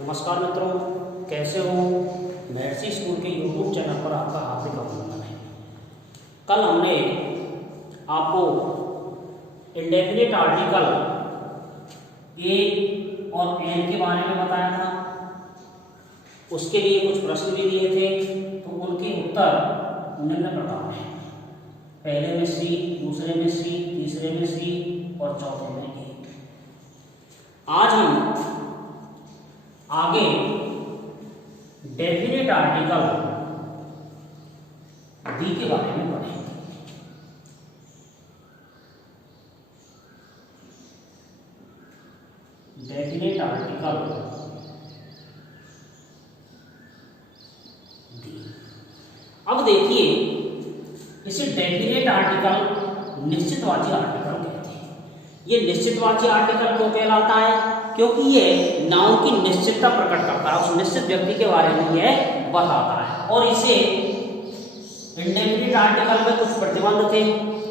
नमस्कार मित्रों, कैसे हो। महर्षि स्कूल के यूट्यूब चैनल पर आपका हार्दिक अभिनंदन है। कल हमने आपको इंडेफिनिट आर्टिकल ए और एन के बारे में बताया था। उसके लिए कुछ प्रश्न भी दिए थे, तो उनके उत्तर निम्न प्रकार हैं। पहले में सी, दूसरे में सी, तीसरे में सी और चौथे में ए। आज हम आगे डेफिनेट आर्टिकल दी के बारे में पढ़ेंगे। डेफिनेट आर्टिकल दी। अब देखिए, इसे डेफिनेट आर्टिकल निश्चितवाची आर्टिकल कहते हैं। ये निश्चितवाची आर्टिकल क्यों कहलाता है? क्योंकि ये नाउन की निश्चितता प्रकट करता है, उस निश्चित व्यक्ति के बारे में यह बताता है। और इसे इंडेफिनिट आर्टिकल में कुछ प्रतिबंध थे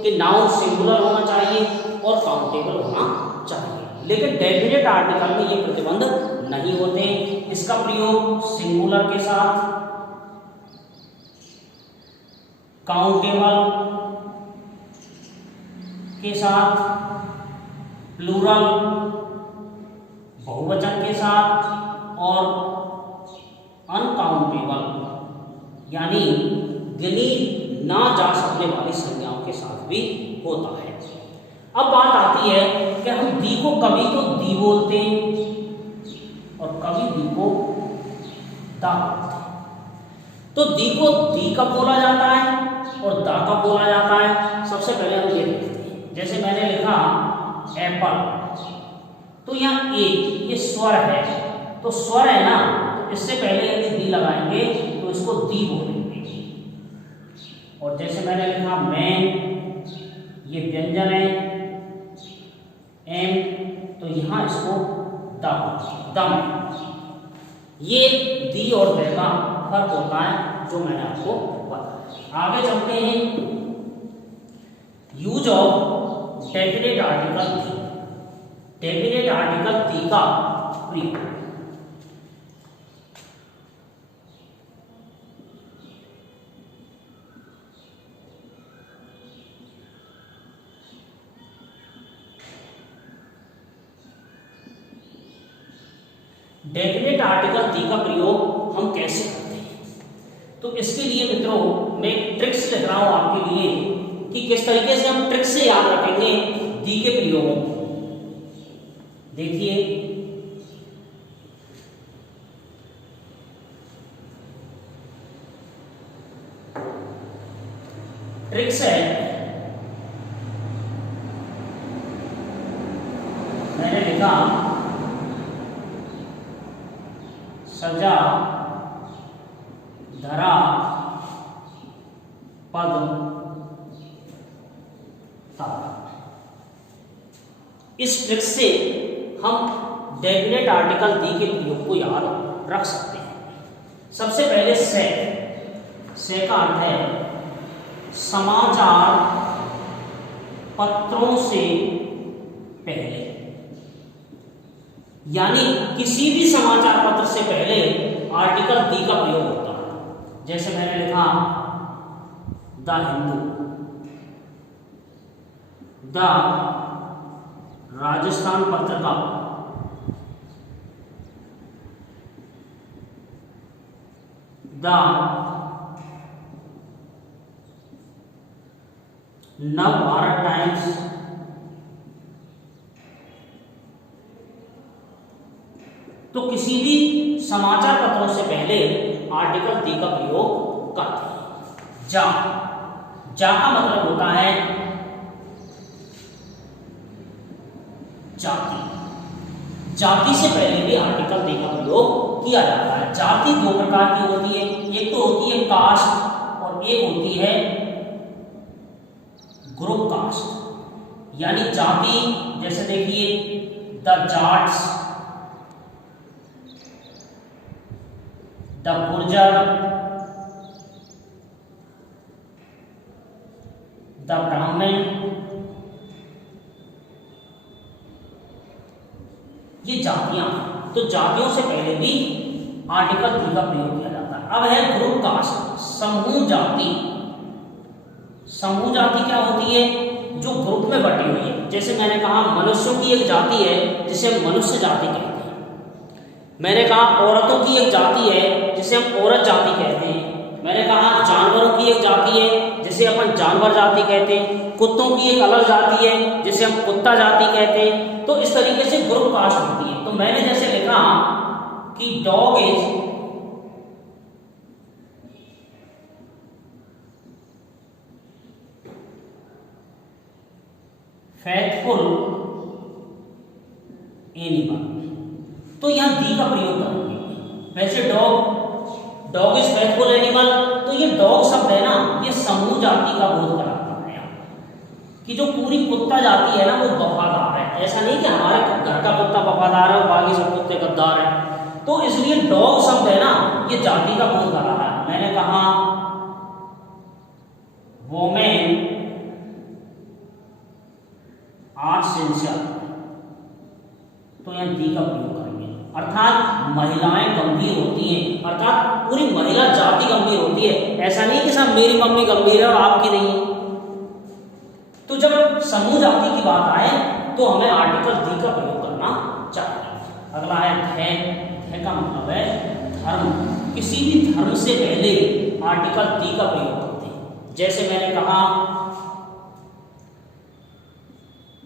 कि नाउन सिंगुलर होना चाहिए और काउंटेबल होना चाहिए, लेकिन डेफिनेट आर्टिकल में ये प्रतिबंध नहीं होते। इसका प्रयोग सिंगुलर के साथ, काउंटेबल के साथ, प्लूरल बहुवचन के साथ और अनकाउंटेबल यानी गिनी ना जा सकने वाली संज्ञाओं के साथ भी होता है। अब बात आती है कि हम दी को कभी तो दी बोलते हैं और कभी दी को दा बोलते हैं। तो दी को दी कब बोला जाता है और दा कब बोला जाता है, सबसे पहले हम ये देखते हैं। जैसे मैंने लिखा एप्पल, तो यहाँ ये स्वर है, तो स्वर है ना, तो इससे पहले यदि दी लगाएंगे तो इसको दी बोलेंगे। और जैसे मैंने लिखा मैन, ये व्यंजन है, एम, तो यहाँ इसको दम। ये दी और दे का फर्क होता है, जो मैंने आपको बताया। आगे चलते हैं। Use of definite article the. Definite article the का प्रयोग। डेफिनेट आर्टिकल दी का प्रयोग हम कैसे करते हैं? तो इसके लिए मित्रों मैं एक ट्रिक्स लिख रहा हूं आपके लिए कि किस तरीके से हम ट्रिक्स से याद रखेंगे दी के प्रयोगों को। देखिए, ट्रिक्स है, मैंने लिखा सजा, धरा, पद, तारा। इस ट्रिक्स से हम डेफिनेट आर्टिकल दी के प्रयोग को याद रख सकते हैं। सबसे पहले से का अर्थ है समाचार पत्रों से पहले, यानी किसी भी समाचार पत्र से पहले आर्टिकल दी का प्रयोग होता है। जैसे मैंने लिखा the Hindu, the Rajasthan Patrika, the नव भारत टाइम्स, तो किसी भी समाचार पत्रों से पहले आर्टिकल दी का प्रयोग करते हैं। जा का मतलब होता है जाति। जाति से पहले भी आर्टिकल दी का प्रयोग किया जाता है। जाति दो प्रकार की होती है, एक तो होती है कास्ट और एक होती है ग्रुप कास्ट। यानी जाति, जैसे देखिए the Jats, the Gurjar, the ब्राह्मण, ये जातियां हैं। तो जातियों से पहले भी आर्टिकल दी का प्रयोग किया जाता है। अब है ग्रुप कास्ट, समूह जाति। समूह जाति क्या होती है? जो ग्रुप में बटी हुई है। जैसे मैंने कहा मनुष्यों की एक जाति है जिसे हम मनुष्य जाति कहते हैं। मैंने कहा औरतों की एक जाति है जिसे हम औरत जाति कहते हैं। मैंने कहा जानवरों की एक जाति है जिसे अपन जानवर जाति कहते हैं। कुत्तों की एक अलग जाति है जिसे हम कुत्ता जाति कहते हैं। तो इस तरीके से ग्रुप कास्ट होती है। तो मैंने जैसे लिखा कि डॉग इज फैथफुल एनिमल, तो यहां दी का प्रयोग करेंगे। वैसे डॉग इज फैथफुल एनिमल, तो ये डॉग शब्द है ना, ये समूह जाति का बोध कराता है कि जो पूरी कुत्ता जाति है ना वो वफादार है। ऐसा नहीं कि हमारे घर का कुत्ता वफादार है और बाकी सब कुत्ते गद्दार है। तो इसलिए डॉग शब्द है ना, ये जाति का बोध करा रहा है। मैंने कहा वोमेन आर सिंसियर, तो यहां दी का प्रयोग करेंगे। अर्थात महिलाएं गंभीर होती हैं, अर्थात पूरी महिला जाति गंभीर होती है। ऐसा नहीं कि साहब मेरी मम्मी गंभीर है और आपकी नहीं। तो जब समूह जाति की बात आए तो हमें आर्टिकल दी का प्रयोग करना चाहिए। अगला है धै। धै का मतलब है धर्म। किसी भी धर्म से पहले आर्टिकल दी का प्रयोग करते हैं। जैसे मैंने कहा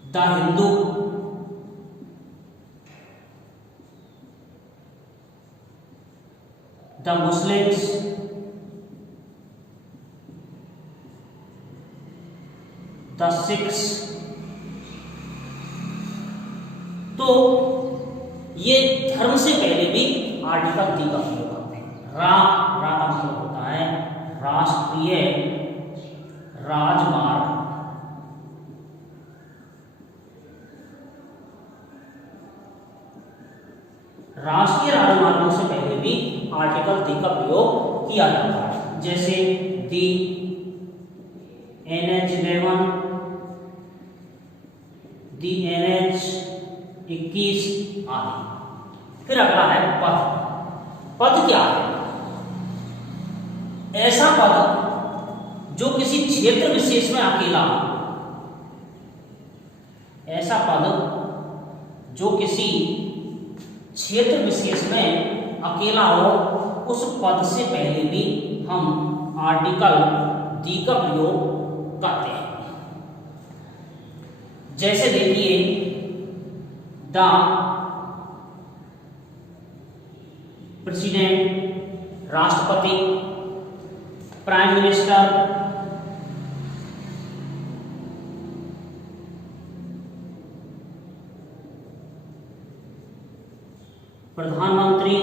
the Hindu, the Muslims, the Sikhs. तो ये धर्म से पहले भी आर्टिकल दी का प्रयोग करते हैं। रा का मतलब होता है राष्ट्रीय राजमार्ग। राष्ट्रीय राजमार्गों से पहले भी आर्टिकल दी का प्रयोग किया जाता है। जैसे दी, NH11, दी NH21 आदि। फिर अगला है पद। पद क्या है? ऐसा पद जो किसी क्षेत्र विशेष में अकेला हो। ऐसा पद जो किसी क्षेत्र विशेष में अकेला हो, उस पद से पहले भी हम आर्टिकल दी का प्रयोग करते हैं। जैसे देखिए द प्रेसिडेंट, राष्ट्रपति, प्राइम मिनिस्टर, प्रधानमंत्री।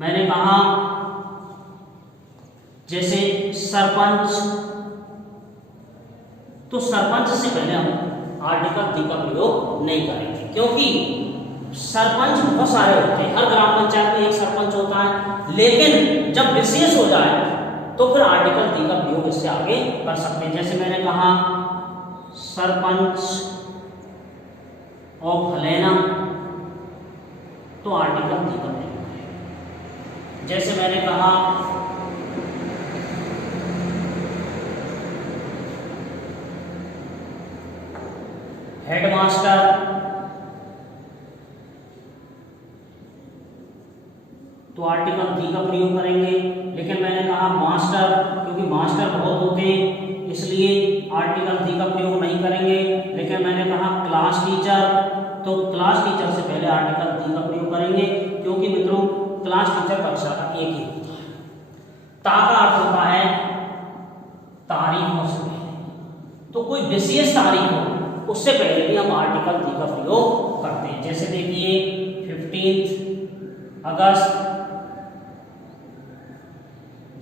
मैंने कहा जैसे सरपंच, तो सरपंच से पहले हम आर्टिकल दी का प्रयोग नहीं करेंगे, क्योंकि सरपंच बहुत सारे होते हैं। हर ग्राम पंचायत में एक सरपंच होता है, लेकिन जब विशेष हो जाए तो फिर आर्टिकल दी का प्रयोग इससे आगे कर सकते हैं। जैसे मैंने कहा सरपंच और फलैना, तो आर्टिकल दी का प्रयोग करें। जैसे मैंने कहा हेडमास्टर, तो आर्टिकल दी का प्रयोग करेंगे। लेकिन मैंने कहा मास्टर, क्योंकि मास्टर बहुत होते हैं इसलिए आर्टिकल दी का प्रयोग नहीं करेंगे। लेकिन मैंने कहा क्लास टीचर, तो क्लास टीचर से पहले आर्टिकल दी का प्रयोग करेंगे, क्योंकि मित्रों क्लास टीचर कक्षा का एक ही होता है। ता का अर्थ होता है तारीखों से पहले, तो कोई विशेष तारीख हो उससे पहले भी हम आर्टिकल दी का प्रयोग करते हैं। जैसे देखिए 15 अगस्त,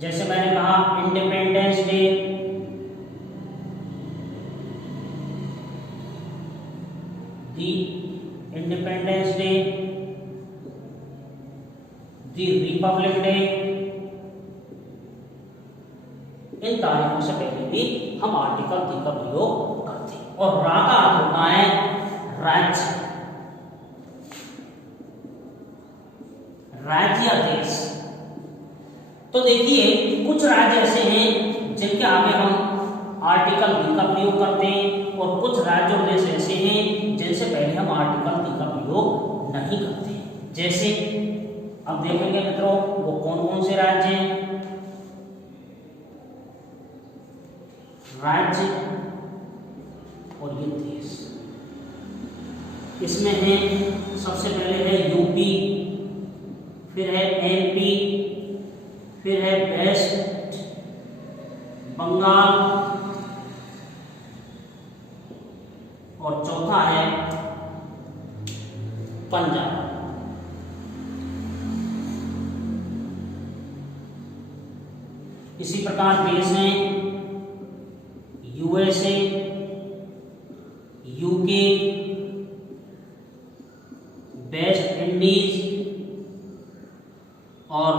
जैसे मैंने कहा इंडिपेंडेंस डे, दी इंडिपेंडेंस डे, दी रिपब्लिक डे। इन तारीखों से पहले भी हम आर्टिकल दी का प्रयोग करते हैं। और रा का अर्थ होता है राज्य। राज्य या देश। तो देखिए कुछ राज्य ऐसे हैं जिनके आगे हम आर्टिकल दी का प्रयोग करते हैं और कुछ राज्य और देश ऐसे हैं जिनसे पहले हम आर्टिकल दी का प्रयोग नहीं करते। जैसे अब देखेंगे मित्रों वो कौन कौन से राज्य हैं। राज्य और ये देश, इसमें है सबसे पहले है यूपी, फिर है एमपी, फिर है वेस्ट बंगाल और चौथा है पंजाब। इसी प्रकार देश हैं यूएसए, यूके, वेस्ट इंडीज और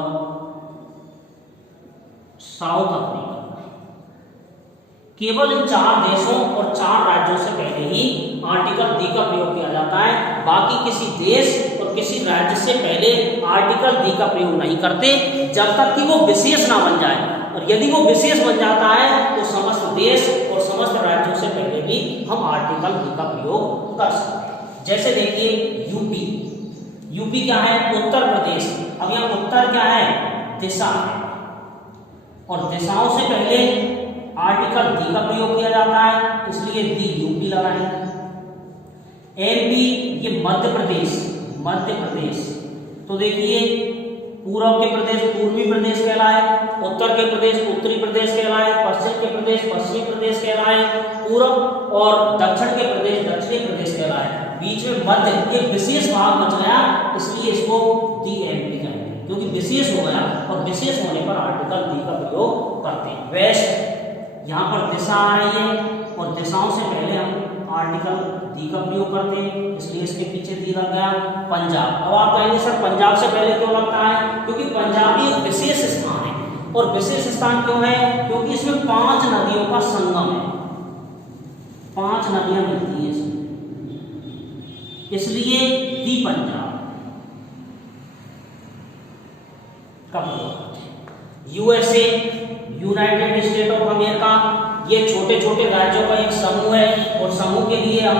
साउथ अफ्रीका। केवल इन 4 देशों और 4 राज्यों से पहले ही आर्टिकल दी का प्रयोग किया जाता है। बाकी किसी देश और किसी राज्य से पहले आर्टिकल दी का प्रयोग नहीं करते जब तक कि वो विशेष ना बन जाए, और यदि वो विशेष बन जाता है तो समस्त देश और समस्त राज्यों से पहले भी हम आर्टिकल दी का प्रयोग कर सकते हैं। जैसे देखिए यूपी, यूपी क्या है? उत्तर प्रदेश। अब यहाँ उत्तर क्या है? दिशा है, और दिशाओं से पहले आर्टिकल दी का प्रयोग किया जाता है, इसलिए दी यूपी लगाएंगे। एमपी ये मध्य प्रदेश, मध्य प्रदेश। तो देखिए पूर्व के प्रदेश पूर्वी प्रदेश कहलाए, उत्तर के प्रदेश उत्तरी प्रदेश कहलाए, पश्चिम के प्रदेश पश्चिमी प्रदेश कहलाए, पूर्व और दक्षिण के प्रदेश दक्षिणी प्रदेश कहलाए। बीच में मध्य एक विशेष भाग बच गया, इसलिए इसको दी एमपी कहेंगे, क्योंकि विशेष हो गया और विशेष होने पर आर्टिकल दी का प्रयोग करते हैं। वेस्ट, यहाँ पर दिशा आ रही है और दिशाओं से पहले हम आर्टिकल दी का प्रयोग करते हैं, इसलिए इसके पीछे दी लग गया। पंजाब, अब आप कहेंगे सर पंजाब से पहले क्यों लगता है? क्योंकि पंजाब एक विशेष स्थान है, और विशेष स्थान क्यों है? क्योंकि इसमें 5 नदियों का संगम है, 5 नदियां मिलती हैं इसमें, इसलिए दी पंजाब का प्रयोग करते हैं। USA, United state of America, ये छोटे छोटे राज्यों का एक समूह है और समूह के लिए हम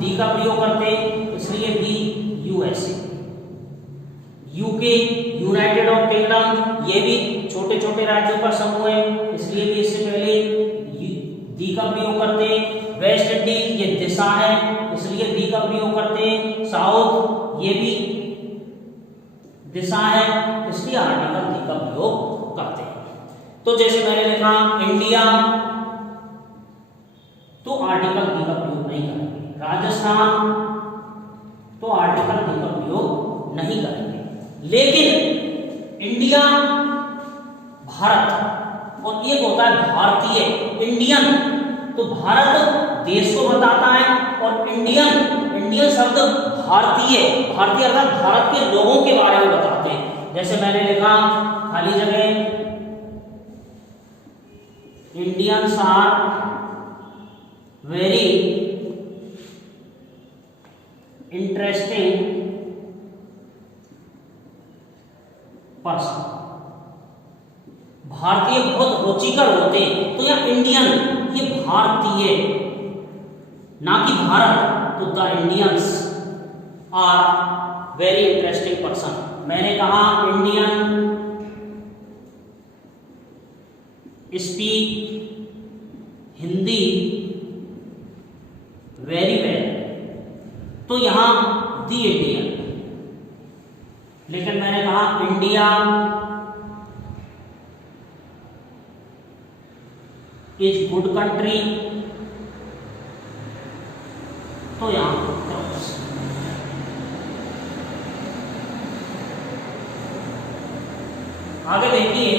दी का प्रयोग करते हैं, इसलिए the USA. UK, United of Kingdom, ये भी छोटे छोटे राज्यों का समूह है, इसलिए भी इससे पहले दी का प्रयोग करते हैं। वेस्ट इंडीज ये दिशा है, इसलिए दी का प्रयोग करते हैं। साउथ ये भी दिशा है, इसलिए आर्टिकल दी का प्रयोग करते हैं। तो जैसे मैंने लिखा इंडिया, तो आर्टिकल दी का प्रयोग नहीं करेंगे। राजस्थान, तो आर्टिकल दी का प्रयोग नहीं करेंगे। लेकिन इंडिया, भारत, और एक होता है भारतीय, इंडियन, तो भारत देश को बताता है, और इंडियन, इंडियन शब्द भारतीय, भारतीय अर्थात भारत के लोगों के बारे में बताते हैं। जैसे मैंने लिखा खाली जगह, Indians are very interesting person, भारतीय बहुत रुचिकर होते हैं। तो यह इंडियन, ये भारतीय, ना कि भारत, तो the Indians are very interesting person. मैंने कहा Indian speak Hindi very well, तो यहां दी इंडियन। लेकिन मैंने कहा इंडिया इज गुड कंट्री, तो यहां क्रॉस। आगे देखिए,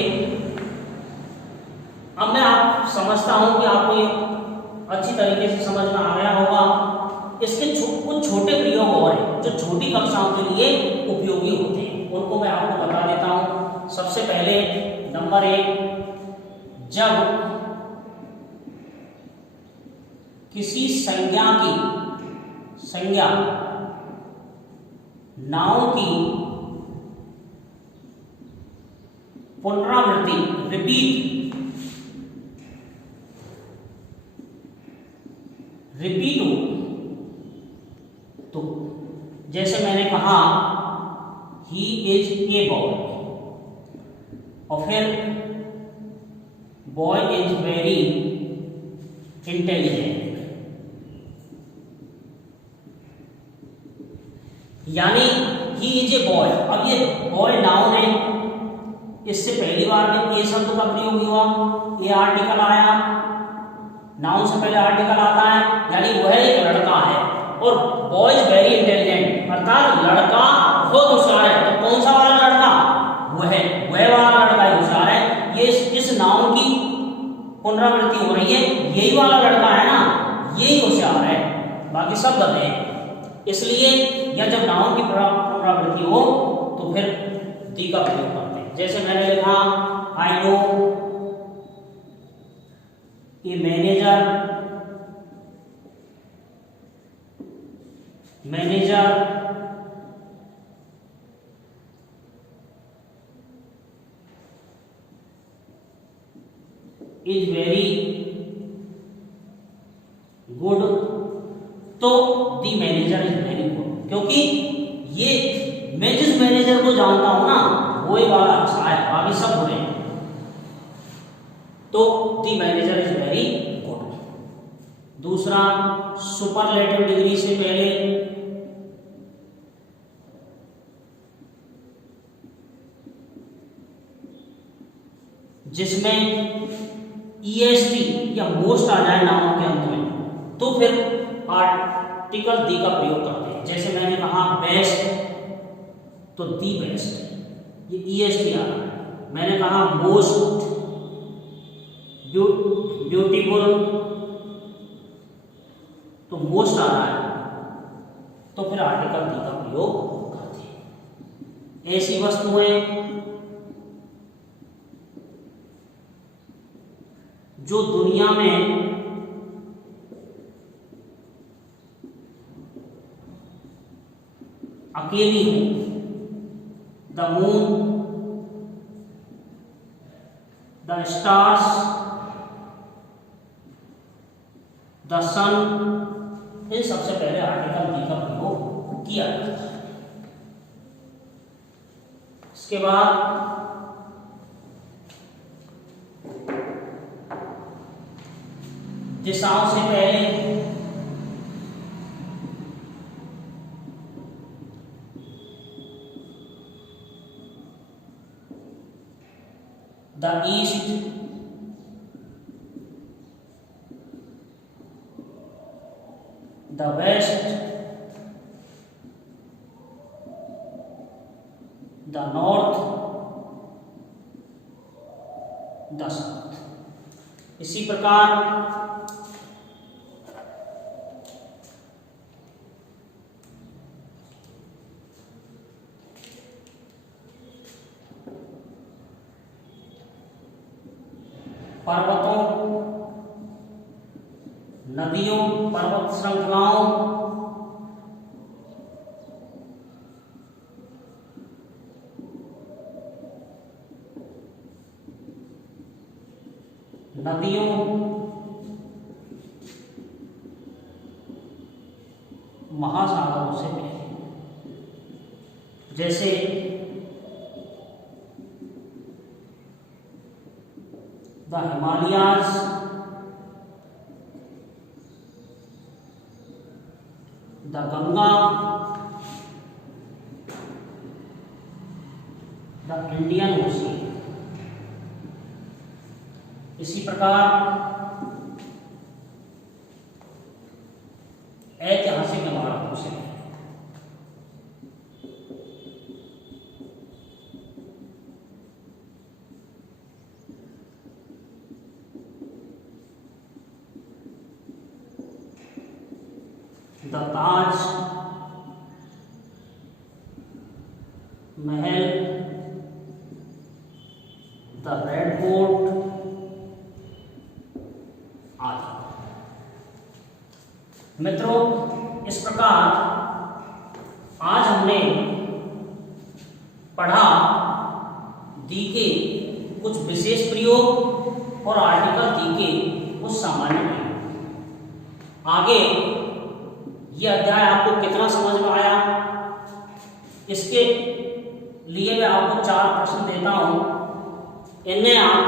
अब मैं आप समझता हूं कि आपको ये अच्छी तरीके से समझ में आ गया होगा। इसके कुछ छोटे प्रयोग और हैं जो छोटी कक्षाओं के लिए उपयोगी होते हैं, उनको मैं आपको बता देता हूं। सबसे पहले नंबर 1, जब किसी संज्ञा नाउन की पुनरावृत्ति, रिपीट हो, तो जैसे मैंने कहा ही इज ए बॉय, और फिर बॉय इज वेरी इंटेलिजेंट, यानी ही इज ए बॉय। अब ये बॉय नाउन है, इससे पहली बार में ए शब्द का प्रयोग हुआ, ये आर्टिकल आया, नाउन से पहले आर्टिकल आता है, यानी वह एक लड़का है। और बॉयज वेरी इंटेलिजेंट, अर्थात लड़का बहुत होशियार है। तो कौन सा वाला लड़का? वह वाला लड़का होशियार है। ये इस नाउन की पुनरावृत्ति हो रही है, यही वाला लड़का है ना, यही होशियार है, बाकी सब गधे हैं। इसलिए या जब नाउन की पुनरावृत्ति हो तो फिर दी का प्रयोग करते हैं। जैसे मैंने लिखा I know a manager is very good, तो दी मैनेजर इज वेरी गुड, क्योंकि ये मैं जिस मैनेजर को जानता हूं ना वो ही वाला अच्छा है, बाकी सब बुरे हैं। तो दी मैनेजर इज वेरी गुड। दूसरा सुपरलेटिव डिग्री से पहले जिसमें ईएसटी या मोस्ट आ जाए नाउन के अंत में, तो फिर आर्टिकल दी का प्रयोग करते हैं। जैसे मैंने कहा बेस्ट, तो दी बेस्ट, ये ईएसटी आ रहा है। मैंने कहा मोस्ट ब्यूटीफुल, तो मोस्ट आ रहा है, तो फिर आर्टिकल दी का प्रयोग करते हैं। ऐसी वस्तुएं जो दुनिया में अकेली हूं, the moon, the stars, the sun, इन सबसे पहले आर्टिकल दी का प्रयोग किया जाता है। इसके बाद दिशाओं से पहले the east, the west, the north, the south. इसी प्रकार पर्वतों, नदियों, पर्वत श्रृंखलाओं, नदियों, महासागरों से पहले, जैसे the Himalayas, the Ganga, the Indian ocean. इसी प्रकार ऐतिहासिक इमारतों से the Taj Mahal, the red fort आदि। मित्रों, इस प्रकार आज हमने पढ़ा दी के कुछ विशेष प्रयोग और आर्टिकल दी के कुछ सामान्य प्रयोग। आगे ये अध्याय आपको कितना समझ में आया, इसके लिए मैं आपको 4 प्रश्न देता हूं। इन्हें आप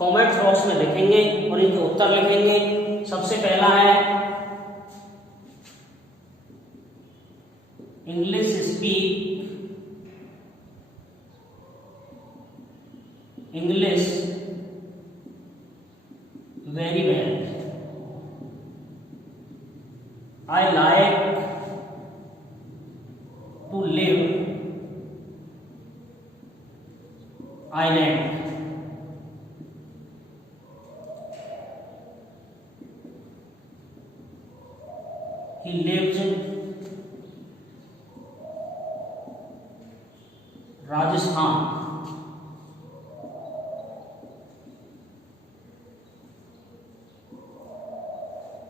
कमेंट बॉक्स में लिखेंगे और इनके उत्तर लिखेंगे। सबसे पहला है English speak English very well, I like to live island. He lives in Rajasthan.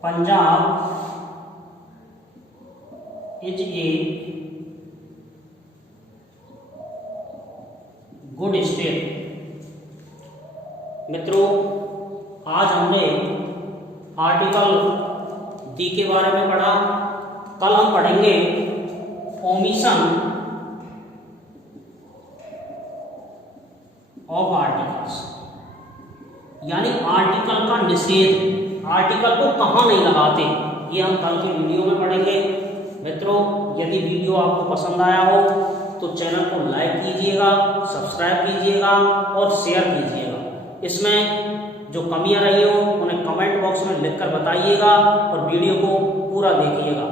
Punjab is a good state. मित्रों, आज हमने आर्टिकल दी के बारे में पढ़ा। कल हम पढ़ेंगे ओमिशन ऑफ आर्टिकल्स, यानी आर्टिकल का निषेध, आर्टिकल को कहाँ नहीं लगाते, ये हम कल के वीडियो में पढ़ेंगे। मित्रों, यदि वीडियो आपको पसंद आया हो तो चैनल को लाइक कीजिएगा, सब्सक्राइब कीजिएगा और शेयर कीजिएगा। इसमें जो कमियां रही हो उन्हें कमेंट बॉक्स में लिखकर बताइएगा और वीडियो को पूरा देखिएगा।